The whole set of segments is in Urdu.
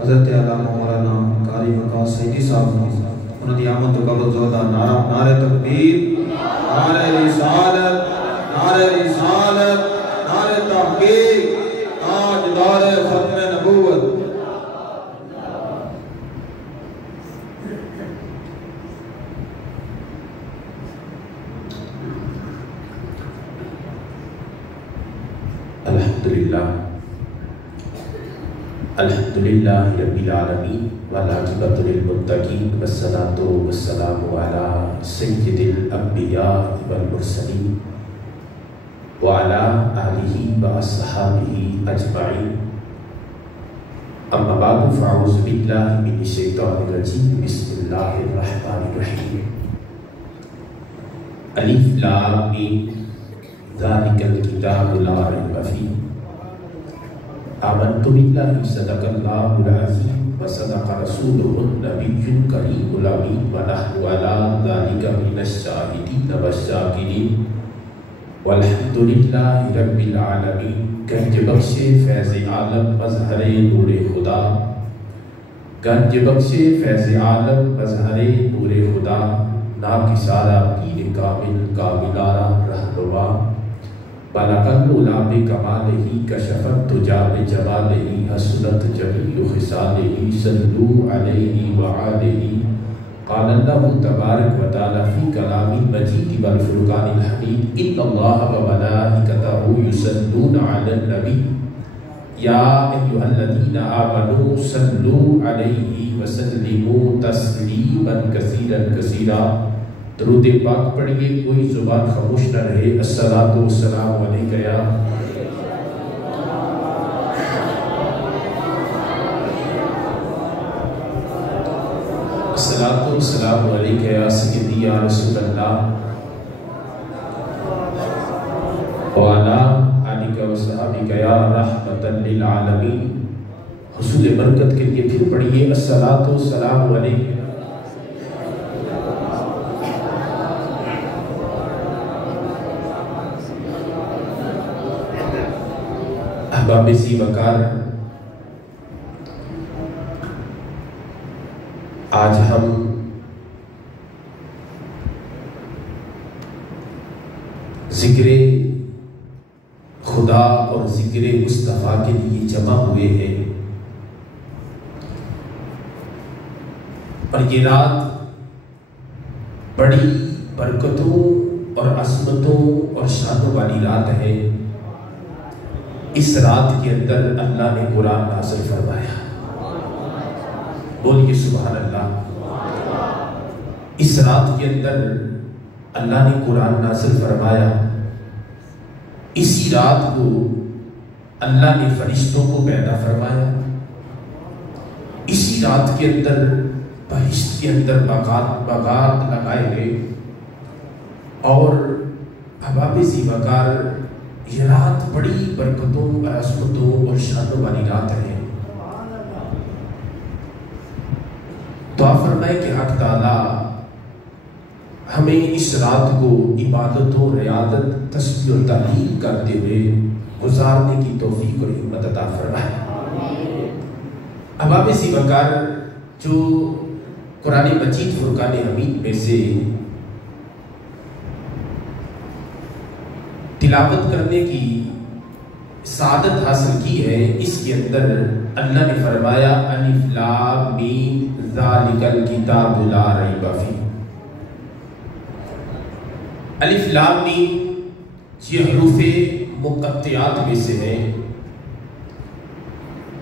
حضرت علامہ مولانا قاری مقام سیدی صاحب نے انہوں نے آمد تو قبر زودہ نعرہ تکبیر، نعرہ رسالت، نعرہ رسالت، نعرہ تحقیق، تاجدار ختم نبوت۔ الحمدللہ رب العالمین والعاقبۃ للمتقین والصلاۃ والسلام علی سید الانبیاء والمرسلین وعلی آلہ واصحابہ اجمعین، اما بعد فاعوذ باللہ من الشیطان الرجیم، بسم اللہ الرحمن الرحیم۔ الف لام میم ذالک الکتاب لا ریب فیہ، آمنت باللہ صدق اللہ العظیم وصدق رسولہ النبی الکریم الامین ونحن علی ذلک من الشاہدین والشاکرین والحمدللہ رب العالمین۔ گنج بخش فیض عالم مظہر نور خدا، گنج بخش فیض عالم مظہر نور خدا، ناکسارا پیر کامل کاملارا رہنما، بلغ العلا بکمالہ کشفت تجا بجمالہ، حسنت جمیع خصالہ صلوا علیہ وآلہ۔ قال اللہ تبارک و تعالی فی کلام المجید والفرقان الحمید، ان اللہ وملائکتہ یصلون علی النبی یا ایھا الذین آمنوا صلوا علیہ وسلموا تسلیما کثیرا کثیرا۔ درود پاک پڑھیے، کوئی زبان خاموش نہ رہے۔ الصلاۃ والسلام علیک یا الصلاۃ والسلام علیک یا سیدی یا رسول اللہ وعلی آلک وصحبہ یا رحمۃ للعالمین۔ حصول برکت کے لیے پھر پڑھیے الصلاۃ والسلام علیک۔ احباب ذی وقار، آج ہم ذکر خدا اور ذکر مصطفیٰ کے لیے جمع ہوئے ہیں، اور یہ رات بڑی برکتوں اور عظمتوں اور شانوں والی رات ہے۔ اس رات کے اندر اللہ نے قرآن نازل فرمایا، بولیے سبحان اللہ۔ اس رات کے اندر اللہ نے قرآن نازل فرمایا۔ اسی رات کو اللہ نے فرشتوں کو پیدا فرمایا۔ اسی رات کے اندر بہشت کے اندر باغات لگائے گئے، اور احباب ذی وقار یہ رات بڑی برکتوں، عظمتوں اور شانوں والی رات ہے۔ دعا فرمائے کہ حق تعالی ہمیں اس رات کو عبادتوں، ریاضت، تسبیح و تحلیل کرتے ہوئے گزارنے کی توفیق اور ہمت عطا فرمائے۔ احباب ذی وقار، جو قرآن مجید فرقان حمید میں سے تلاوت کرنے کی سعادت حاصل کی ہے، اس کے اندر اللہ نے فرمایا الف لام میم ذالک الکتاب لا ریب فیہ۔ الف لام میم یہ حروف مقطعات میں سے ہے۔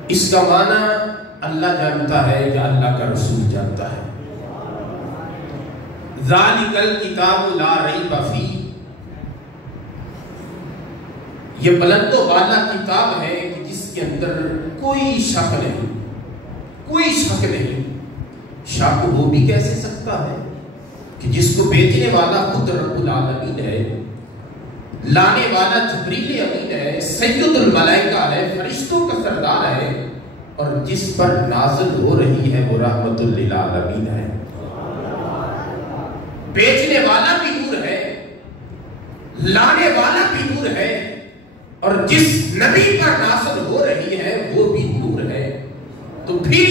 اس کا معنی اللہ جانتا ہے یا اللہ کا رسول جانتا ہے۔ ذالک الکتاب لا ریب فیہ، یہ بلند و بالا کتاب ہے کہ جس کے اندر کوئی شک نہیں، کوئی شک نہیں۔ شک ہو بھی کیسے سکتا ہے کہ جس کو بھیجنے والا خود رب العالمین ہے، لانے والا جبریل امین ہے، سید الملائکہ ہے، فرشتوں کا سردار ہے، اور جس پر نازل ہو رہی ہے وہ رحمت للعالمین ہے۔ بیچنے والا بھی نور ہے، لانے والا بھی نور ہے، اور جس نبی پر نازل ہو رہی ہے وہ بھی نور ہے۔ تو پھر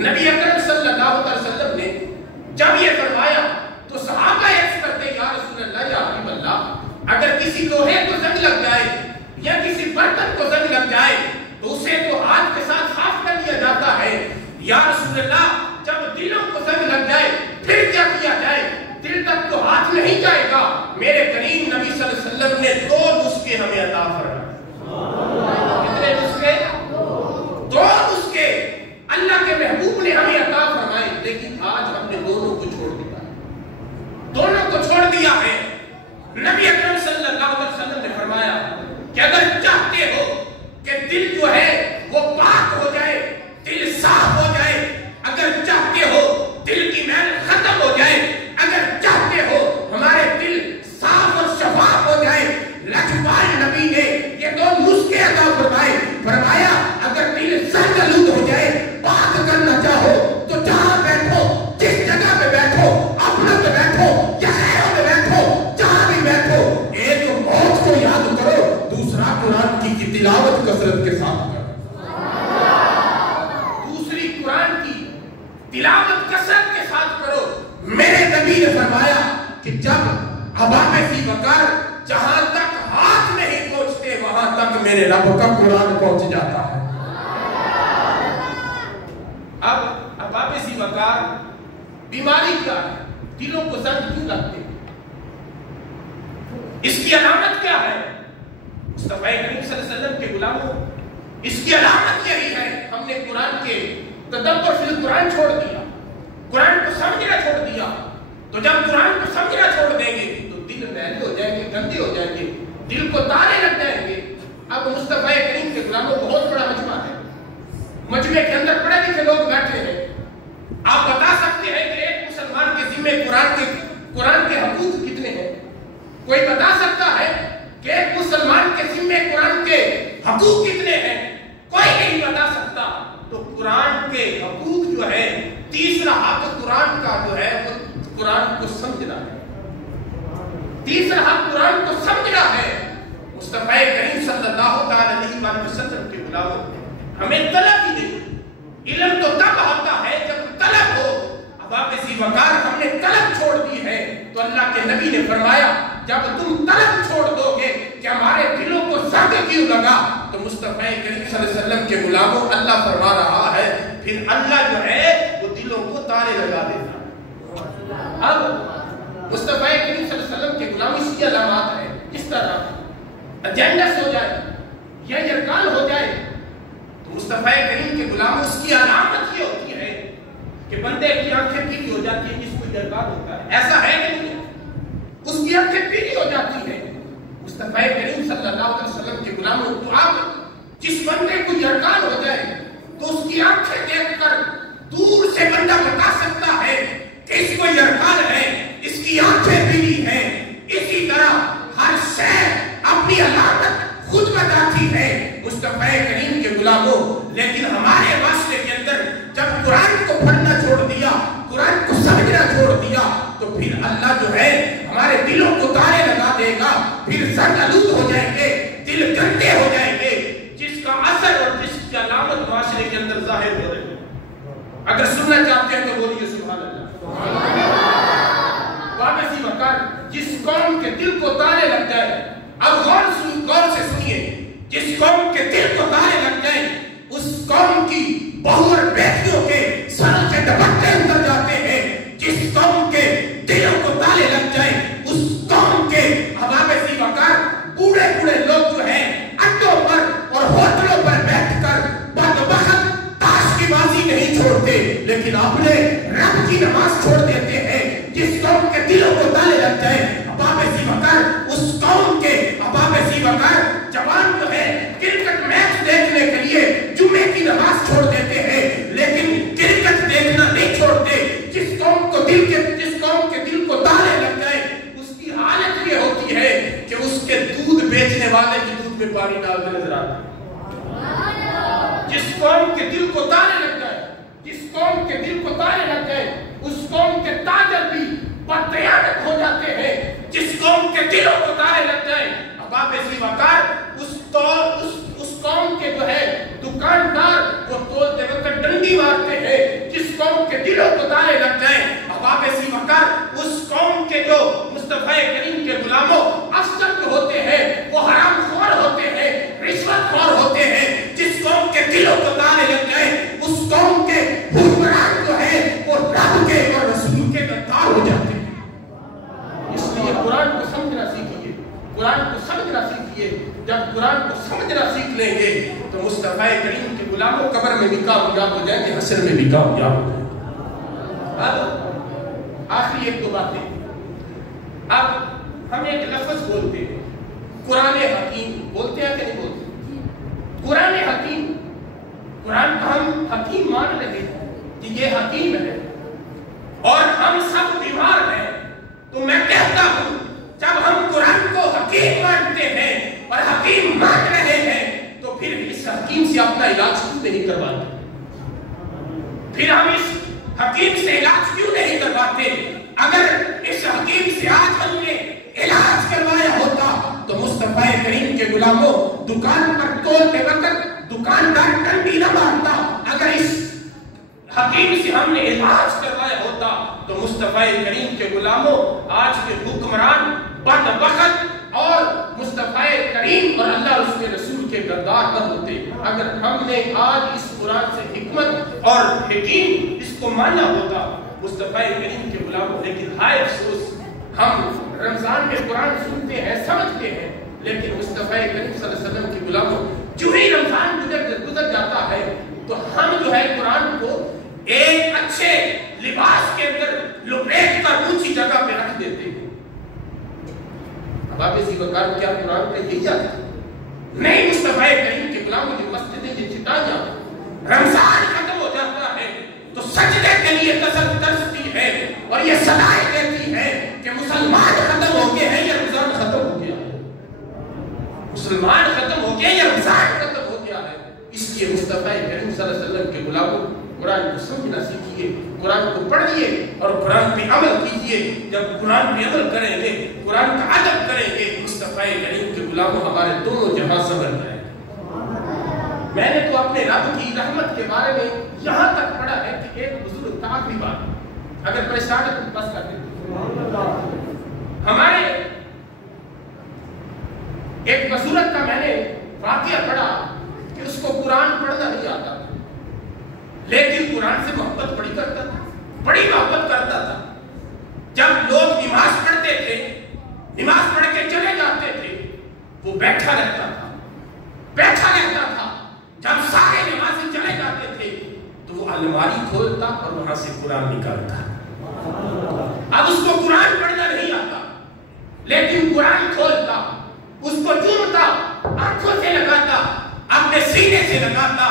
نبی اکرم صلی اللہ علیہ وسلم نے جب یہ فرمایا تو صحابہ عرض کرتے یا رسول اللہ یا حبیب اللہ، اگر کسی لوہے کو زنگ لگ جائے یا کسی برتن کو زنگ لگ جائے تو اسے تو ہاتھ کے ساتھ صاف کر دیا جاتا ہے، یا رسول اللہ جب دلوں کو زنگ لگ جائے پھر کیا کیا جائے؟ دل تک تو ہاتھ نہیں جائے گا۔ میرے کریم نبی صلی اللہ علیہ وسلم نے 2 نسخے ہمیں عطا فرمائے۔ کتنے نسخے؟ 2 نسخے اللہ کے محبوب نے ہمیں عطا فرمائے، لیکن آج ہم نے دونوں کو چھوڑ دیا، دونوں کو چھوڑ دیا ہے۔ نبی اکرم صلی اللہ علیہ وسلم نے فرمایا کہ اگر چاہتے ہو کہ دل جو ہے وہ پاک ہو جائے، دل صاف ہو جائے، اگر چاہتے ہو دل کی میل ختم ہو جائے، اگر چاہتے ہو ہمارے دل صاف اور شفاف ہو جائے، لجپال نبی نے یہ 2 نسخے عطا فرمائے۔ فرمایا اگر دل سرگلوت ہو جائے، پاک کرنا چاہو تو جہاں بیٹھو، جس جگہ پہ بیٹھو، اپنے پہ بیٹھو یا غیروں پہ بیٹھو، جہاں بھی بیٹھو، ایک موت کو یاد کرو، دوسرا قرآن کی تلاوت کثرت کے ساتھ کرو۔ دوسری قرآن کی تلاوت کثرت کے ساتھ کرو۔ میرے نبی نے فرمایا کہ جب ابا ذی وقار جہاں تک ہاتھ نہیں پہنچتے وہاں تک میرے رب کا قرآن پہنچ جاتا ہے۔ اب ابا ذی وقار بیماری کیا ہے؟ دلوں کو زنگ کیوں لگتے؟ اس کی علامت کیا ہے؟ مصطفیٰ کریم صلی اللہ علیہ وسلم کے غلاموں، اس کی علامت یہی ہے، ہم نے قرآن کے تدبر فی القرآن چھوڑ دیا، قرآن کو سمجھنا چھوڑ دیا۔ تو جب قرآن کو سمجھنا چھوڑ دیں گے تو دل میلے ہو جائیں گے، گندے ہو جائیں گے، دل کو تالے لگ جائیں گے۔ اب مصطفیٰ کریم کے غلاموں بہت بڑا مجمع ہے، مجمع کے اندر پڑھے لکھے لوگ بیٹھے ہیں۔ آپ بتا سکتے ہیں کہ ایک مسلمان کے ذمہ قرآن کے حقوق کتنے ہیں؟ کوئی بتا سکتا ہے کہ ایک مسلمان کے ذمہ قرآن کے حقوق کتنے ہیں؟ کوئی نہیں بتا سکتا۔ تو قرآن کے حقوق جو ہے، تیسرا حق قرآن کا جو ہے وہ قرآن کو سمجھنا ہے، تیسرا حق قرآن کو سمجھنا ہے۔ مصطفیٰ کریم صلی اللہ علیہ وسلم کے غلاموں، ہمیں طلب ہی نہیں، علم تو تب ہوتا ہے جب طلب ہو۔ ابا ذی وقار ہم نے طلب چھوڑ دی ہے، تو اللہ کے نبی نے فرمایا جب تم طلب چھوڑ دو گے کہ ہمارے دلوں کو زنگ کیوں لگا، تو مصطفیٰ کریم صلی اللہ علیہ وسلم کے غلاموں اللہ فرما رہا ہے پھر اللہ جو ہے وہ دلوں کو تالے لگا دیتا ہے۔ اب مصطفیٰ کریم صلی اللہ علیہ وسلم کے غلام اس کی علامات ہے، کس طرح اجنڈس ہو جائے یا یرکان ہو جائے تو مصطفیٰ کریم کے غلاموں اس کی علامت یہ ہوتی ہے کہ بندے کی آنکھیں پیلی ہو جاتی ہیں جس کو یرکان ہوتا ہے، ایسا ہے کہ نہیں؟ اس کی آنکھیں پیلی ہو جاتی ہیں۔ مصطفیٰ کریم صلی اللہ علیہ وسلم کے غلاموں، تو آپ جس بندے کو یرکان ہو جائے تو اس کی آنکھیں دیکھ کر دور سے بندہ بتا سکتا ہے کہ اس کو یرکان ہے، اس کی آنکھیں پیلی ہیں۔ اسی طرح ہر شے اپنی علامت خود بتاتی ہے مصطفیٰ کریم کے غلاموں، لیکن ہمارے معاشرے کے اندر جب قرآن کو پڑھنا چھوڑ دیا، قرآن کو سمجھنا چھوڑ دیا، تو پھر اللہ جو ہے ہمارے دلوں کو تالے لگا دے گا، پھر زنگ آلود ہو جائیں گے، دل گندے ہو جائیں گے، جس کا اثر اور جس کی علامت معاشرے کے اندر ظاہر ہو رہی ہے۔ اگر سننا چاہتے ہیں تو بولیے سبحان اللہ۔ ابا ذی وقار جس قوم کے دل کو تالے لگ جائے، اب غور سے سنیے، جس قوم کے دل کو تالے لگ جائے اس قوم کی بہو اور بیٹیوں کے سروں سے دوپٹے اتر جاتے ہیں۔ جس قوم کے دلوں کو تالے لگ جائے اس قوم کے ابا ذی وقار بوڑھے بوڑھے لوگ جو ہیں اڈوں پر اور ہوٹلوں پر بیٹھ کر بدبخت تاش کی بازی نہیں چھوڑتے لیکن اپنے رب کی نماز چھوڑ دیتے ہیں۔ جس قوم کے دلوں کو تالے لگ جائے ابا ذی وقار اس قوم کے ابا ذی وقار جوان جو ہے کرکٹ میچ دیکھنے کے لیے جمعے کی نماز چھوڑ دیتے ہیں لیکن کرکٹ دیکھنا نہیں چھوڑتے۔ جس قوم کے دل کو تالے لگ جائے اس کی حالت یہ ہوتی ہے کہ اس کے دودھ بیچنے والے کے دودھ میں پانی ڈالتے نظر آتا ہے۔ جس قوم کے دل کو تالے لگ جائے، جس قوم کے دل کو تالے لگ جائے اس قوم کے تاجر بھی بدقیامت ہو جاتے ہیں۔ جس قوم کے دلوں کو تالے لگ جائے ابا ذی وقار اس قوم کے جو ہے دکاندار وہ تولتے وقت ڈنڈی ڈنڈی مارتے ہیں, جس قوم کے دلوں کو تالے لگ جائیں. اباب سیوکر اس قوم کے جو مصطفیٰ کریم کے غلاموں افسر ہوتے ہیں, وہ حرام خور ہوتے ہیں, رشوت خور ہوتے ہیں, جس قوم کے دلوں کو تالے لگ جائیں اس قوم کے حکمران جو ہے وہ رب کے اور رسول کے غدار ہو جاتے ہیں. اس لیے قرآن کو سمجھنا سیکھیے, قرآن کو سمجھنا سیکھیے. جب قرآن کو سمجھنا سیکھ لیں گے تو مصطفیٰ کریم کے غلاموں قبر میں بھی کامیاب ہو جائیں گے, حشر میں بھی کامیاب ہو جائیں گے. اب آخری ایک دو باتیں. اب ہم ایک لفظ بولتے ہیں قرآن حکیم, بولتے ہیں کہ نہیں بولتے؟ قرآن حکیم, قرآن کو ہم حکیم مان رہے ہیں کہ یہ حکیم ہے اور ہم سب بیمار ہیں. تو میں کہتا ہوں جب ہم قرآن کو حکیم مانتے ہیں اور حکیم مان رہے ہیں تو پھر اس حکیم سے اپنا علاج کیوں نہیں کرواتے؟ پھر ہم اس حکیم سے علاج کیوں نہیں کرواتے؟ اگر اس حکیم سے آج ہم نے علاج کروایا ہوتا تو مصطفیٰ کریم کے غلاموں دکان پر تولتے وقت دکاندار ڈنڈی نہ مارتا. اگر اس حکیم سے ہم نے علاج کروایا ہوتا تو مصطفیٰ کریم کے غلاموں آج کے حکمران بدبخت اور مصطفیٰ کریم اور اللہ اس کے رسول کے غدار نہ ہوتے. اگر ہم نے آج اس قرآن سے حکمت اور حکیم اس کو مانا ہوتا مصطفیٰ کریم کے غلاموں. لیکن ہائے افسوس, ہم رمضان میں قرآن سنتے ہیں, سمجھتے ہیں, لیکن مصطفیٰ کریم صلی اللہ علیہ وسلم کے غلاموں جو ہی رمضان گزر جاتا ہے تو ہم جو ہے قرآن کو ایک اچھے لباس کے اندر لپیٹ کر اونچی جگہ پہ رکھ دیتے ہیں. اب آپ اسی وقت کیا قرآن کا یہی آتا نہیں؟ مصطفیٰ کریم کے غلاموں کی مسجدیں یہ چٹائیاں, رمضان ختم ہو جاتا ہے تو سجدے کے لیے ترستی ہے اور یہ صدائیں دیتی ہے کہ مسلمان ختم ہو گئے ہیں یا رمضان ختم ہو گیا ہے, مسلمان ختم ہو گیا یا رمضان ختم ہو گیا ہے. اس لیے مصطفیٰ کریم صلی اللہ علیہ وسلم کے غلاموں قرآن کو سمجھنا سیکھیے, قرآن کو پڑھیے اور قرآن پہ عمل کیجیے. جب قرآن پہ عمل کریں گے, قرآن کا ادب کریں گے, مصطفیٰ کریم کے غلاموں ہمارے دونوں جہاں سنور جائیں. میں نے تو اپنے رب کی رحمت کے بارے میں یہاں تک پڑھا ہے کہ ایک بزرگ تھا, آخری بات اگر پریشان ہے تو بس کر دیں. ہمارے ایک بزرگ کا میں نے واقعہ پڑھا کہ اس کو قرآن پڑھنا نہیں آتا لیکن قرآن سے محبت بڑی کرتا تھا, بڑی محبت کرتا تھا. جب لوگ نماز پڑھتے تھے, نماز پڑھ کے چلے جاتے تھے, وہ بیٹھا رہتا تھا, بیٹھا رہتا تھا. جب سارے نمازی چلے جاتے تھے تو وہ الماری کھولتا اور وہاں سے قرآن نکالتا. اب اس کو قرآن پڑھنا نہیں آتا لیکن قرآن کھولتا, اس کو چومتا, آنکھوں سے لگاتا, اپنے سینے سے لگاتا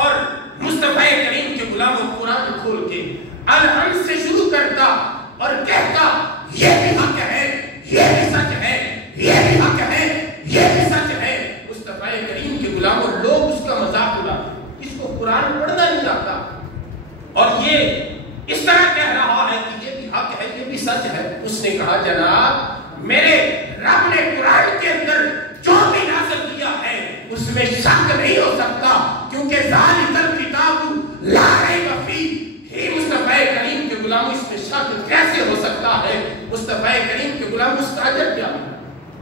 اور مصطفیٰ کریم کے غلاموں قرآن کھول کے الحمد سے شروع کرتا اور کہتا یہ بھی حق ہے, یہ بھی سچ ہے, یہ بھی حق ہے, یہ بھی سچ ہے. مصطفیٰ کریم کے غلاموں لوگ اس کا مذاق اڑاتے, اس کو قرآن پڑھنا نہیں آتا اور یہ اس طرح کہہ رہا ہے کہ یہ بھی حق ہے, یہ بھی سچ ہے. اس نے کہا جناب میرے رب نے قرآن کے اندر جو بھی نازل کیا ہے اس میں شک نہیں ہو سکتا کیونکہ ذالک الکتاب لا ریب فیہ. مصطفیٰ کریم کے غلاموں اس میں شک کیسے ہو سکتا ہے؟ مصطفیٰ کریم کے غلاموں اس کا اجر کیا ہے؟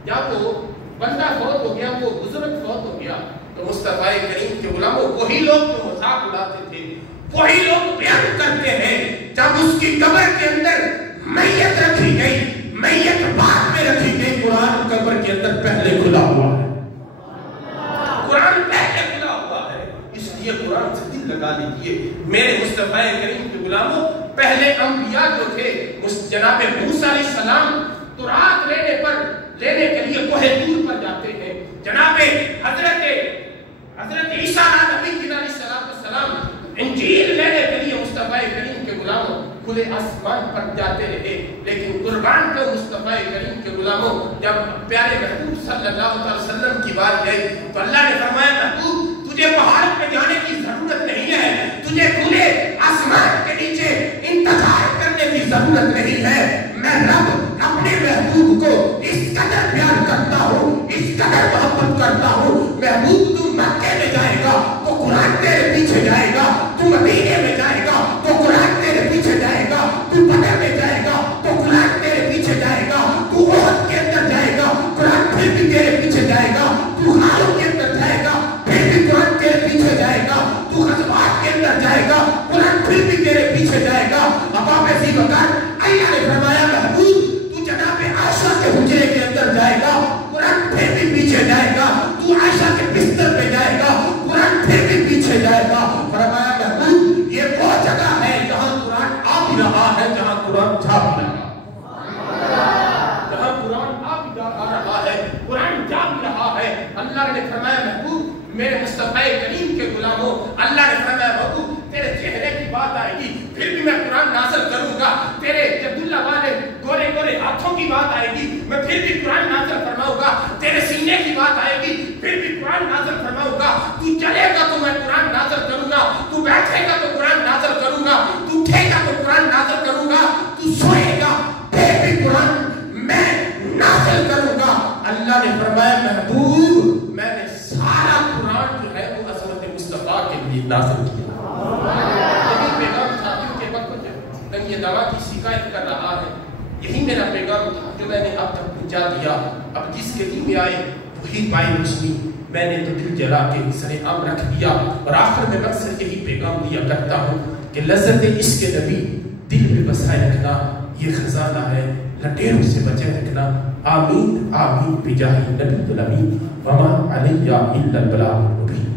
جب وہ بندہ فوت ہو گیا, وہ بزرگ فوت ہو گیا تو مصطفیٰ کریم کے غلاموں وہی لوگ جو مذاق اڑاتے تھے, وہی لوگ بیان کرتے ہیں جب اس کی قبر کے اندر میت رکھی گئی, میت بعد میں رکھی گئی, قرآن قبر کے اندر پہلے کھلا ہوا ہے, قرآن پہلے کھلا ہوا ہے. اس لیے قرآن سے دل لگا لیجیے. میرے مصطفیٰ کریم کے غلاموں پہلے انبیاء جو تھے جناب موسیٰ علیہ السلام تو رات لینے کے لیے کوہ طور پر جاتے ہیں. جناب حضرت عیسیٰ نبی علیہ السلام انجیل لینے کے لیے مصطفیٰ کریم کے غلاموں کھلے آسمان پر جاتے رہے. لیکن قربان کو مصطفیٰ کریم کے غلاموں جب پیارے محبوب صلی اللہ علیہ وسلم کی بات گئی تو اللہ نے فرمایا محبوب تجھے پہاڑ پہ جانے کی ضرورت نہیں ہے, تجھے کھلے آسمان کے نیچے انتظار کرنے کی ضرورت نہیں ہے. میں رب اپنے محبوب کو اس قدر پیار کرتا ہوں, اس قدر محبت کرتا ہوں. محبوب تم مکے میں جائے گا تو قرآن تیرے پیچھے جائے گا, تم مدینے پھر بھی تیرے پیچھے جائے گا، تو حالوں کے اندر جائے گا پھر بھی قرآن تیرے پیچھے جائے گا، تو غزوات کے اندر جائے گا قرآن پھر بھی تیرے پیچھے جائے گا۔ اب آپ ایسی وقت اللہ نے فرمایا محبوب تو جناب عائشہ کے حجرے کے اندر جائے گا قرآن پھر بھی پیچھے جائے گا، تو عائشہ کے بستر پہ جائے گا قرآن پھر بھی پیچھے جائے گا۔ فرمایا محبوب یہ وہ جگہ ہے جہاں قرآن آ بھی رہا ہے، جہاں قرآن جا بھی رہا ہے، جہاں قرآن آ بھی رہا ہے، قرآن جا بھی رہا ہے۔ اللہ نے فرمایا محبوب میرے مصطفیٰ کریم کے غلاموں، اللہ نے فرمایا محبوب تیرے چہرے کی بات آئے گی پھر بھی میں قرآن نازل کروں گا، تیرے عبداللہ والے گورے گورے ہاتھوں کی بات آئے گی میں پھر بھی قرآن نازل فرماؤں گا، تیرے سینے کی بات آئے گی پھر بھی قرآن نازل فرماؤں گا، تو چلے گا تو میں قرآن نازل کروں گا، تو بیٹھے گا تو قرآن نازل کروں گا، تو اٹھے گا تو قرآن نازل کروں گا، تو سوئے گا پھر بھی قرآن میں نازل کروں گا۔ اللہ نے فرمایا محبوب میں نے سارا قرآن جو ہے وہ عظمت مصطفیٰ کے لیے نازل کیا۔ یہی پیغام تھا کیونکہ وقت میں یہ دعویٰ کی شکایت کر رہا ہے، یہی میرا پیغام تھا جو میں نے اب تک پہنچا دیا۔ اب جس کے دل میں آئے وہی پائے روشنی، میں نے تو دل جلا کے سر عام رکھ دیا، اور آخر میں مقصد یہی پیغام دیا کرتا ہوں کہ لذت عشق نبی دل میں بسائے رکھنا یہ خزانہ ہے، لٹیروں سے بچے رکھنا۔ آمین آمین بجاہ نبی الامین وما علیہ الا البلاغ المبین۔